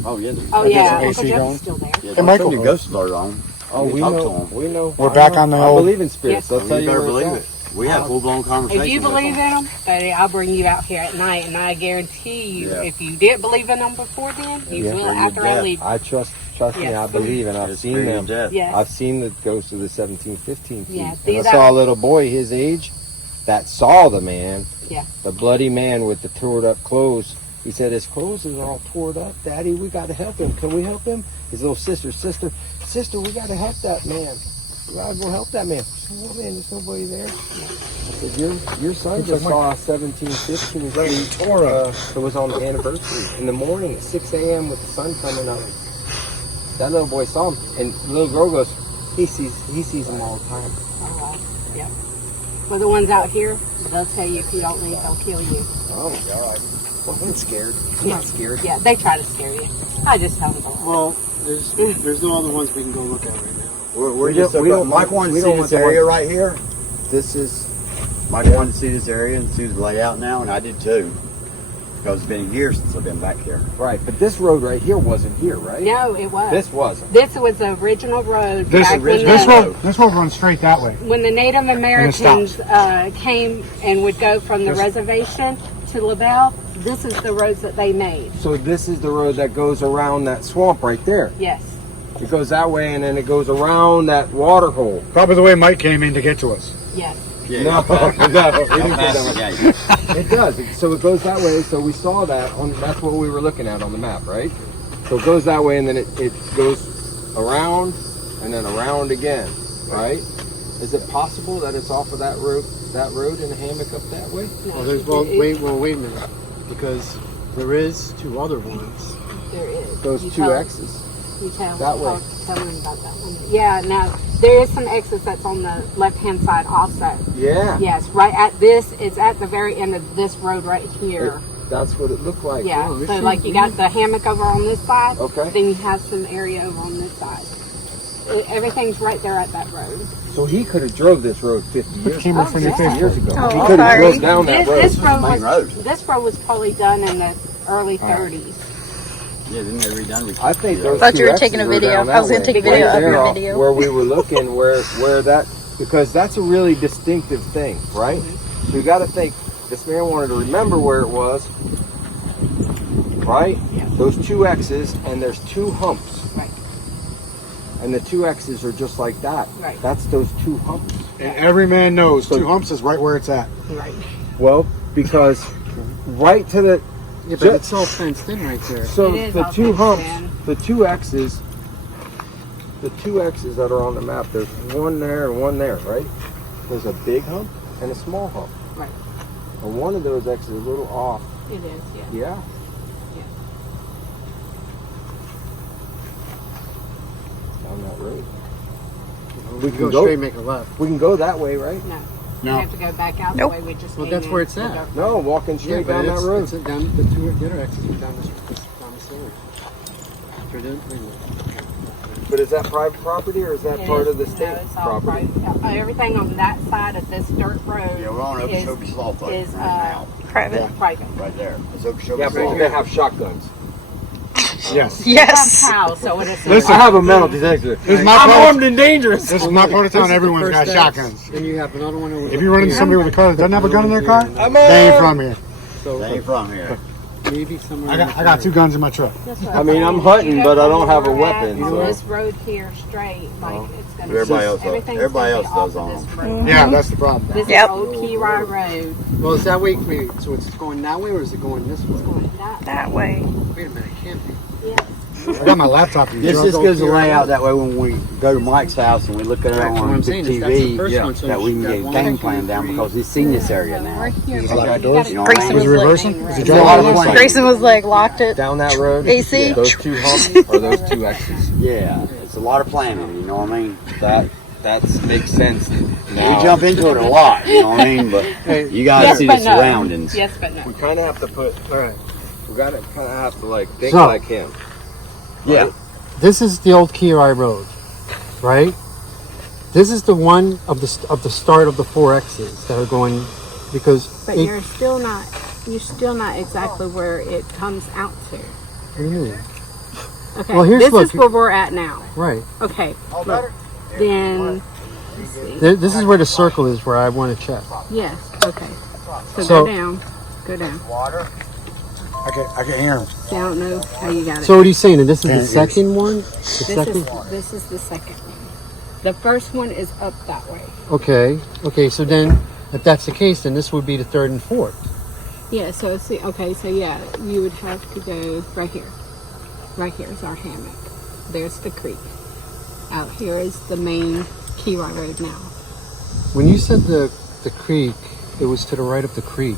Oh yeah. Oh get yeah, some Uncle AC Jeff going. is still there. Yeah, Hey, Michael. Your ghost alert on. Oh, we talk to know. him. We know. We're back on the I old- believe in spirits. Well, I'll tell you you better where believe it's it. We have full blown conversation. If you with believe them. in them, buddy, I'll bring you out here at night, and I guarantee you, Yeah. if you didn't believe in them before then, you Yeah. will Bring after your I death. leave. I trust me, Yes. I believe, and I've It's seen very them. death. Yes. I've seen the ghost of the 1715 thief. Yeah, And see I that- saw a little boy his age that saw the man, Yeah. the bloody man with the tore up clothes. He said, his clothes is all tore up. Daddy, we got to help him. Can we help him? His little sister, we got to help that man. We got to go help that man. I said, well, man, there's nobody there. I said, your son just saw a 1715 thief. It was on the anniversary in the morning at 6 a.m. with the sun coming up. That little boy saw him, and the little girl goes, he sees him all the time. Oh, wow. Yep. Well, the ones out here, they'll tell you if you don't leave, they'll kill you. Oh, God. Well, I'm scared. I'm not scared. Yeah, they try to scare you. I just tell them. Well, there's no other ones we can go look at right now. We're We just don't- we don't Mike want- wanted we to don't see want this the area one- right here. This is, Mike wanted to see this area and see the layout now, and I did too. Because it's been years since I've been back here. right, but this road right here wasn't here, right? No, it was. This wasn't. This was the original road. This back when this the, road runs straight that way. when the Native Americans stops. came and would go from the This- reservation to LaBelle, this is the roads that they made. So this is the road that goes around that swamp right there. Yes. It goes that way, and then it goes around that water hole. Probably the way Mike came in to get to us. Yes. Yeah. No, How he didn't go that fast way. the gate. It does. So it goes that way. So we saw that on. That's what we were looking at on the map, right? So it goes that way, and then it goes around, and then around again, right? Is it possible that it's off of that road in a hammock up that way? No, Wait a minute, because there is two other ones. There is. Those You two tell- X's. You tell, that way. Tell them about that one. Yeah, no, there is some exits that's on the left-hand side also. Yeah. Yes, right at this, it's at the very end of this road right here. That's what it looked like. Yeah, Oh, so like you got the hammock over on this side, Okay. then you have some area over on this side. Everything's right there at that road. So he could have drove this road 50 years ago. camera in your 60 face. years ago. Oh, he could have sorry. drove down that road. This road main road. this road was probably done in the early 30s. Yeah, didn't they redone it? I think those Thought two you were X's taking a are video. down that I was gonna way. take a video Right of your there, video. where we were looking, where that, because that's a really distinctive thing, right? So you got to think, this man wanted to remember where it was, right? Those two X's, and there's two humps. Right. And the two X's are just like that. Right. That's those two humps. And every man knows 2 humps is right where it's at. Right. Well, because right to the, Yeah, but it's all fenced in right there. so It is the all two fenced humps, in. the two X's that are on the map, there's one there and one there, right? There's a big hump and a small hump. Right. And one of those X's is a little off. It is, yeah. Yeah? Yeah. Down that road. We can go straight and make a left. We can go that way, right? No. No. You have to go back out Nope. the way we just Well, came that's in. where it's We at. go- No, walking straight down that road. It's down the other exits are down the stairs. They're down- wait a minute. But is that private property or is that It part is- of the no, state it's all property? private. Everything on that side of this dirt road Yeah, we're on is, Okeechobee Salt Lake is right now. Private. private. Right there. It's Okeechobee Yeah, Salt but Lake. they have shotguns. Yes. Yes. That's how, so it is. Listen, I have a metal detector. This is my I'm part. armed and dangerous. This is my part of town. This is the Everyone's first got X, shotguns. Then you have another one over If you run into here. somebody with a car that doesn't have a gun in their car, I'm they ain't armed. from here. So They ain't from here. maybe somewhere. I got 2 guns in my truck. That's what I mean, I'm saying. hunting, You but I from don't have a where we're at, weapon, On so- this road here, straight, like it's gonna. Everybody else does. everything's Everybody gonna be else does off of on this them. road. Yeah, that's the problem. This Yep. is Old Key Ride Road. Well, is that way? Wait, so it's going that way or is it going this way? Going that. That way. Wait a minute, it can't be. Yeah. I got my laptop in the This truck. just gives the layout that way when we go to Mike's house and we look at it Right, what on I'm big saying is that's the TV, first one, so that we can you've get got a game 1, plan 2, down 3. because he's seen this area now. Right here. Is it locked You doors? gotta- You know what I Grayson mean? Was he was reversing? like, Was he driving out of the plane? Grayson was like, locked it. Down that road. AC. Those two humps are those two X's. Yeah, it's a lot of planning, you know what I mean? That makes sense. Now. We jump into it a lot, you know what I mean? But you gotta Yes, see the but no. surroundings. Yes, but no. We kind of have to put. All right. We gotta kind of have to like think So- like him. Yeah. This is the old Kirai Road, right? This is the one of the start of the 4 X's that are going because. But you're still not exactly where it comes out to. What do you mean? Okay. Well, here's- this look. is where we're at now. Right. Okay. Look. Then. Let's see. This is where the circle is where I want to check. Yes. Okay. So, So- go down. Go down. I can hear him. See, I don't know how you got it. So what are you saying? And this is Yeah, the it is. second one? The this second? is the second one. The first one is up that way. Okay. Okay, so then if that's the case, then this would be the 3rd and 4th. Yeah. So see. Okay. So yeah, you would have to go right here. Right here is our hammock. There's the creek. Out here is the main Kirai Road now. When you said the creek, it was to the right of the creek.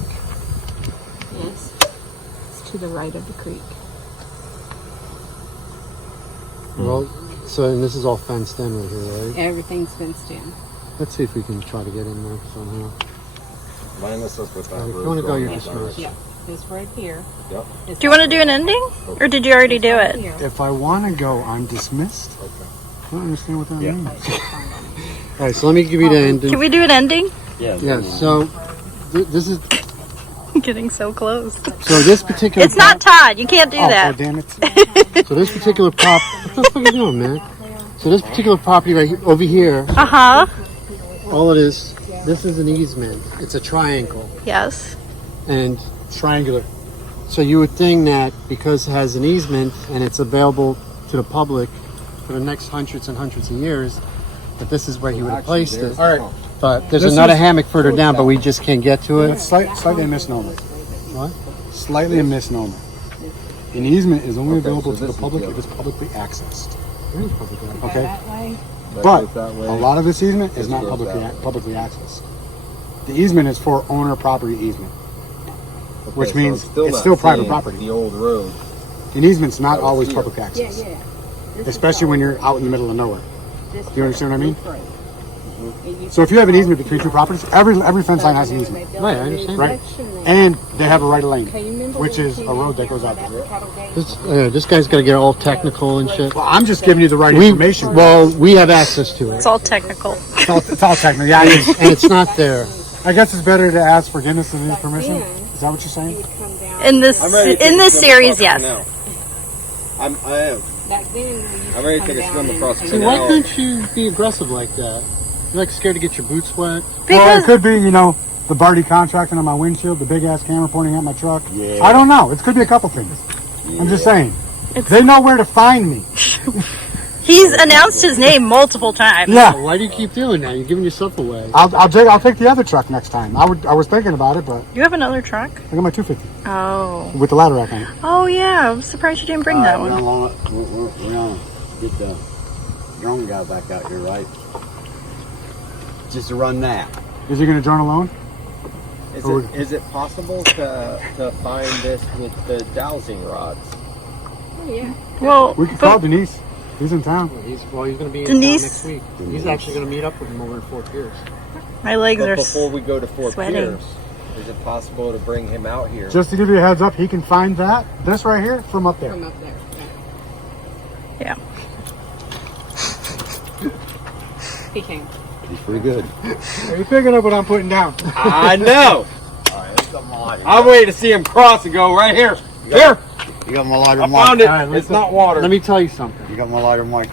Yes. It's to the right of the creek. Well, so and this is all fenced in right here, right? Everything's fenced in. Let's see if we can try to get in there somehow. Line us up with that. If you road want to go, going you're that dismissed. Yeah. This right here. Yep. is Do you want to do an ending? Or did you already do right it? here. If I want to go, I'm dismissed. I don't understand what that Yeah. means. All right, so let me give you the end. Can we do an ending? Yeah. Yeah, so this is Getting so close. so this particular. It's not Todd. You can't do Oh, that. damn it. So this particular prop. What the fuck are you doing, man? So this particular property right here, over here, Uh huh. all it is. This is an easement. It's a triangle Yes. and triangular. So you would think that because it has an easement and it's available to the public for the next hundreds and hundreds of years, that this is where he would have placed it. All right. But there's This another is- hammock further down, but we just can't get to it. It's slightly a misnomer. What? Slightly a misnomer. An easement is only available so to the this is public the if it's publicly accessed. There is public access. Okay? That way. But that way. a lot of this easement is not goes publicly that way. publicly accessed. The easement is for owner property easement. Which means it's still not private seeing property. The old road. An easement's not That was always here. public Yeah, access. yeah. This is Especially when all- you're out in the middle of nowhere. this You understand what I mean? road. So if you have an easement between two properties, every fence line has an easement, Right, I understand. right? And they have a right of lane, which is a road that goes out there. This guy's got to get all technical and shit. Well, I'm just giving you the right information. We have access to it. It's all technical. It's all technical. Yeah, And it's not there. I guess it's better to ask forgiveness than permission. Is that what you're saying? In this series, yes. I am. I'm ready to take a swim across the See, why canal. couldn't you be aggressive like that? You're like scared to get your boots wet. Well, it Because could be, the Barty contracting on my windshield, the big ass camera pointing at my truck. Yeah. I don't know. It could be a couple things. I'm just saying. It's- They know where to find me. he's announced his name multiple times. Yeah. Why do you keep doing that? You're giving yourself away. I'll take the other truck next time. I was thinking about it, but You have another truck? I got my 250 Oh. with the ladder rack on it. Oh yeah. I'm surprised you didn't bring that one. We're gonna get the drone guy back out here, right? Just to run that. Is he going to join alone? Is it possible to find this with the dowsing rods? Well, We could call Denise. He's in town. He's going to be in Denise- town next week. He's actually going to meet up with him over in Fort Pierce. my legs But are. before we go to Fort sweating. Pierce, is it possible to bring him out here? Just to give you a heads up, he can find this right here from up there. From up there. Yeah. He came. He's pretty good. Are you picking up what I'm putting down? I know. I'm waiting to see him cross and go right here. Here, You got my lighter, I Mike? found it. All right, It's listen. not water. Let me tell you something. You got my lighter, Mike?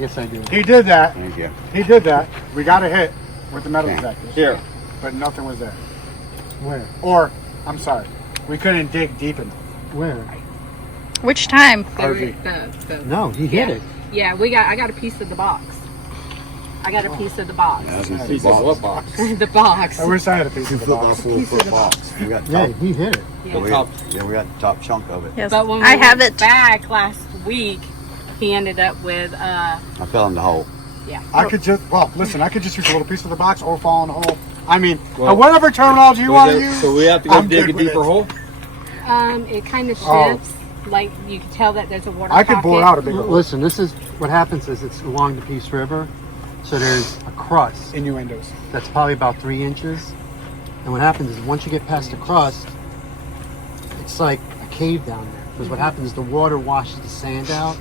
Yes, I do. He did that. Thank you. He did that. We got a hit with the metal Okay. detectors. Here. But nothing was there. Where? Or, I'm sorry, we couldn't dig deep enough. Where? Which time? RV. No, he hit Yeah. it. Yeah, I got a piece of the box. I got a piece of the box. Yeah, I was gonna say Piece of box. what box? The box. I wish I had a piece of the Football box. full foot box. We got Yeah, top. he hit it. Yeah. We got the top chunk of it. Yes. But when we I have went it. back last week, he ended up with I fell in the hole. I could just, I could just use a little piece of the box or fall in the hole. I mean, Well, whatever terminology you want to use. So we have to go I'm dig a good with deeper it. hole? it kind of Oh. shifts. Like you can tell that there's a water I could pocket. bore out a bigger hole. Listen, this is what happens is it's along the Peace River, so there's a crust Innuendos. that's probably about 3 inches. And what happens is once you get past the crust, it's like a cave down there. Because what happens is the water washes the sand out.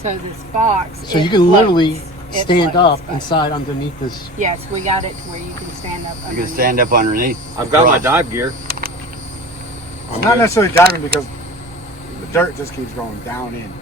So this box. So it you can literally floats. It stand floats. up inside underneath this. Yes, we got it to where you can stand up. You can underneath. stand up underneath. I've got my dive gear. It's not necessarily diving because the dirt just keeps going down in.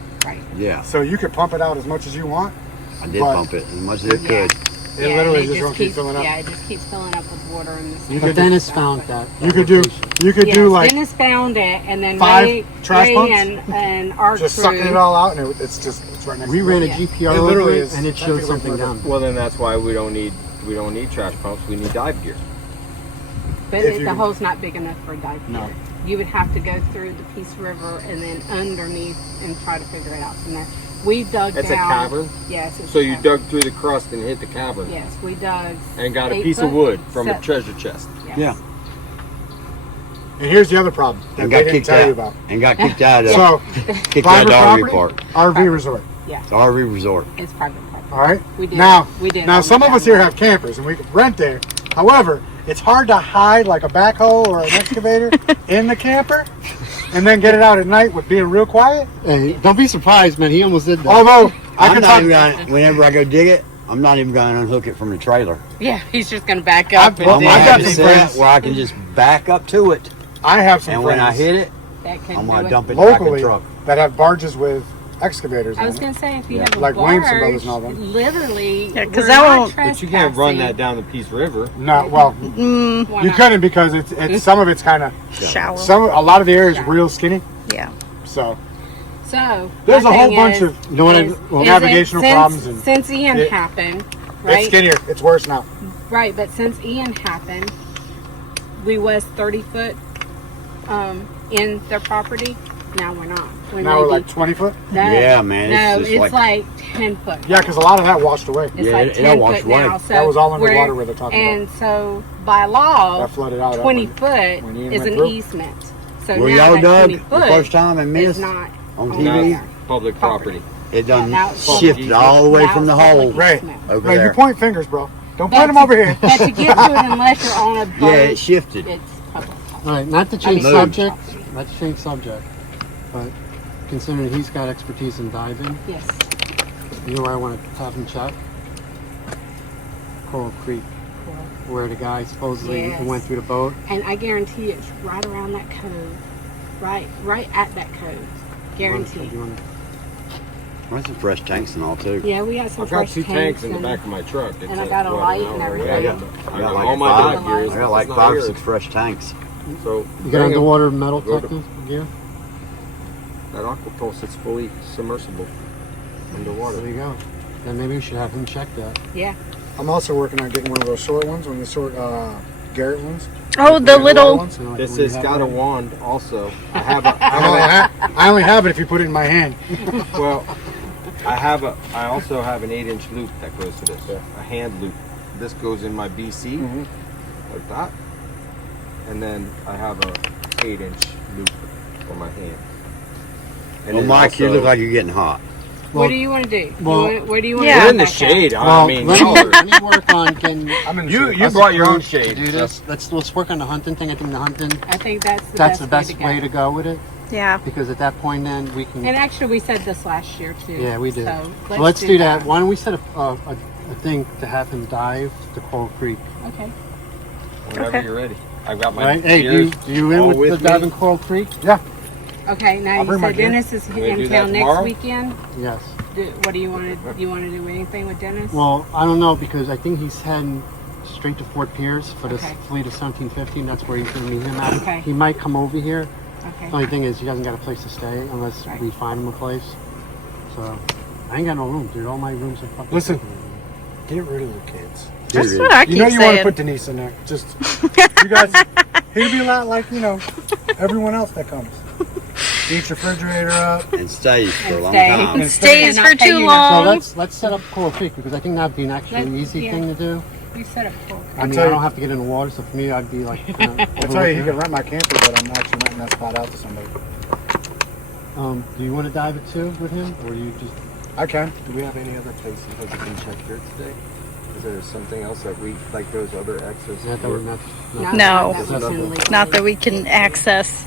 Yeah, So you could pump it out as much as you want. I did But- pump it as much as it Yeah. could. It Yeah, literally and just won't keep filling up. Yeah, it just keeps filling up with water in the You But could Dennis found that. You could do like Dennis found it, and then 5 Ray, trash Ray pumps? and our just crew. sucking it all out, and it's right next We to ran a it. Yeah. GPR It over literally it, is and it showed technically something further. down. Well, then that's why we don't need trash pumps. We need dive gear. But If you the can- hole's not big enough for a dive. No. gear. You would have to go through the Peace River and then underneath and try to figure it out from there. We dug It's a down. cavern? Yes. It's So a you cavern. dug through the crust and hit the cavern. Yes, we dug. And got a 8 piece of foot wood from a set- treasure chest. Yes. Yeah. And here's the other problem that And they got didn't kicked tell you out. about. And got kicked out of So, kicked out of private the RV property, park. RV resort. It's an RV resort. It's private property. All right. We did. Now, we did. now all some the of us here down have campers, and we can rent there. However, it's hard to hide like a backhoe or an excavator in the camper, and then get it out at night with being real quiet. Hey, don't be surprised, man. He almost did that. Although I I'm can not talk. even gonna, whenever I go dig it, I'm not even gonna unhook it from the trailer. Yeah, he's just gonna back up. I've and I'm dig. gonna got have it some set friends- where I can just back up to it, I have some and friends when I hit it, That can I'm do gonna it. dump it back in the locally truck. that have barges with excavators. I on was it. gonna say if you Yeah. have a Like barge, Williamson Brothers and all them. literally. Yeah, 'cause we're that not won't- But you can't run trespassing. that down the Peace River. No, well, Mm, Why you not? couldn't because it's some of it's kind of shallow. a lot of the area is Yeah. real skinny. Yeah. So So there's my a whole thing bunch is- of You know what? is- Well, is navigational it- since- problems and- since Ian it- happened, it's right? skinnier. It's worse now. Right, but since Ian happened, we was 30 foot in their property. Now we're not. Now we're like 20 foot. no, Yeah, man, it's No, just it's like- like 10 foot. Yeah, because a lot of that washed away. It's Yeah, like it 10 washed foot now. away. So That was all we're- underwater where they're talking And so by law, That flooded out. 20 when foot Ian is went an through. easement. So Where now y'all that dug 20 the foot first time and is missed not on on TV, there. Public property. it done Now it's shifted all the way Now from the it's public hole Right. easement. over Right, there. you point fingers, bro. Don't point them over here. But to get to it, unless you're on a boat, Yeah, it shifted. it's public. All right, not to change I mean, subject, not to change subject, but considering he's got expertise in diving, Yes. you know where I want to have him check? Coral Creek, where the guy supposedly Yes. went through the boat. And I guarantee it's right around that cove. Right at that cove. Guaranteed. You want to, There's some fresh tanks and all too. Yeah, we got some I've got fresh 2 tanks in the and- back of my truck. It's and I got a light and everything. I got all my five. dock gear. I got like 5 or 6 fresh tanks. So you got bring 'em. underwater metal Go to- technical gear? That aquapulse is fully submersible underwater. There you go. Then maybe we should have him check that. Yeah. I'm also working on getting one of those short ones, one of the short Garrett ones. Oh, the little. ones. So, like, This when you has have got a one- wand also. I have a I only have it if you put it in my hand. well, I also have an 8-inch loop that goes to this. A hand loop. This goes in my BC like that. And then I have a 8-inch loop for my hand. And Well, then Mike, you also- look like you're getting hot. What do you want to do? well- Where do you want Yeah. to We're in the shade. I mean, let me work on getting. I'm in you brought your own shade. Do this. Let's work on the hunting thing. I think the hunting. I think that's The the best way to go with it, Yeah. because at that point then we can. And actually, we said this last year too. Yeah, we did. So So let's do that. Why don't we set a thing to have him dive to Coral Creek? Okay. Whenever Okay. you're ready. I've got my Right? Hey, gears do you in all with the with me. diving Coral Creek? Okay. Now I'll you bring my said gear. Dennis is we do in that town next tomorrow? weekend. Yes. What do you want to? Do you want to do anything with Dennis? Well, I don't know, because I think he's heading straight to Fort Pierce for this Okay. fleet of 1715. That's where he's going to meet him at. Okay. He might come over here. Okay. The only thing is he hasn't got a place to stay unless Right. we find him a place. So I ain't got no room, dude. All my rooms are fucking. Listen. taken. Get rid of the kids. That's what I keep You know you want to saying. put Denise in there. Just you guys. He'd be a lot like everyone else that comes. Eat your refrigerator up. And stays for a And long stay. time. And Stays not for pay too you So long. let's set up Coral Creek, because I think that'd be an actually Let's- easy yeah. thing to do. You said it before. I mean, tell I you- don't have to get in the water, so for me, I'd be like. I tell you, you can rent my camper, but I'm actually renting that spot out to somebody. Do you want to dive it too with him, or you just? I can. Do we have any other places that we can check here today? Is there something else that we like those other access? That we're not. No. That was in legal. Not that we can access.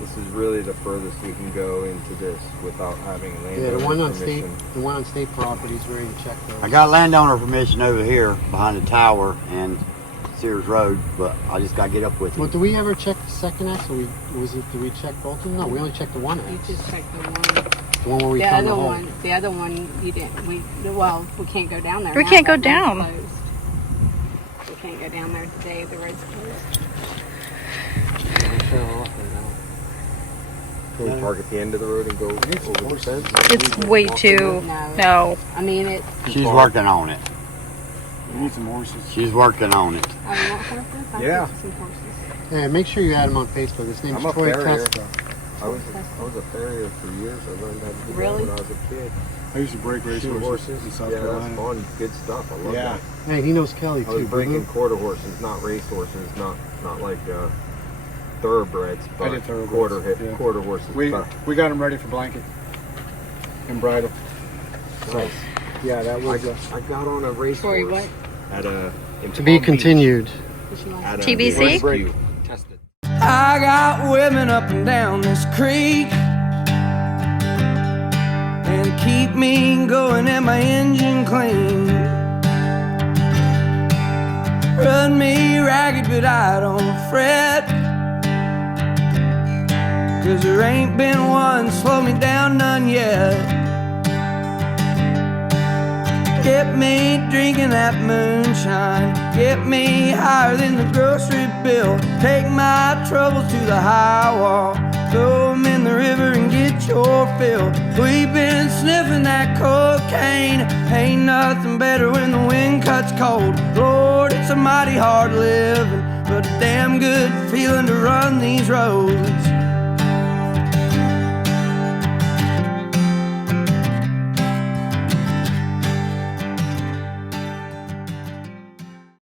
This is really the furthest we can go into this without having Yeah, landowner the one on state, permission. the one on state property is where you check those. I got landowner permission over here behind the tower and Sears Road, but I just got to get up with Well, him. do we ever check the second X, or do we check both of them? No, we only checked the one You X. just checked the one. The one where we The found the other hole. one. The other one you didn't. We can't go down there. We now. can't go That road's down. closed. We can't go down there today. The road's closed. Can we park at the end of the road and go over the fence? It's way too. No. No. I mean it. She's working on it. We need some horses. She's working on it. I want horses. I'll Yeah. get you some horses. Yeah, make sure you add him on Facebook. His name's I'm a Troy farrier. Testa. I was a farrier for years. I learned how to do Really? that when I was a kid. I used to break race Shoot horses in South yeah, Carolina. that's fun. Good stuff. I love Yeah. that. Hey, he knows Kelly I was too. breaking Boo-boo. quarter horses, not race horses, not like thoroughbreds, I but did thoroughbreds, yeah. quarter horses. We But got them ready for blanket and bridle. So, yeah, that was. I got on a race Corey, horse what? at a in To be Palm Beach continued. What you want? at a TBC? rescue. Tested. I got women up and down this creek and keep me going and my engine clean. Run me ragged, but I don't fret, 'cause there ain't been one slow me down, none yet. Get me drinking that moonshine, get me higher than the grocery bill. Take my troubles to the high wall, throw 'em in the river and get your fill. We've been sniffing that cocaine, ain't nothing better when the wind cuts cold. Lord, it's a mighty hard living, but a damn good feeling to run these roads.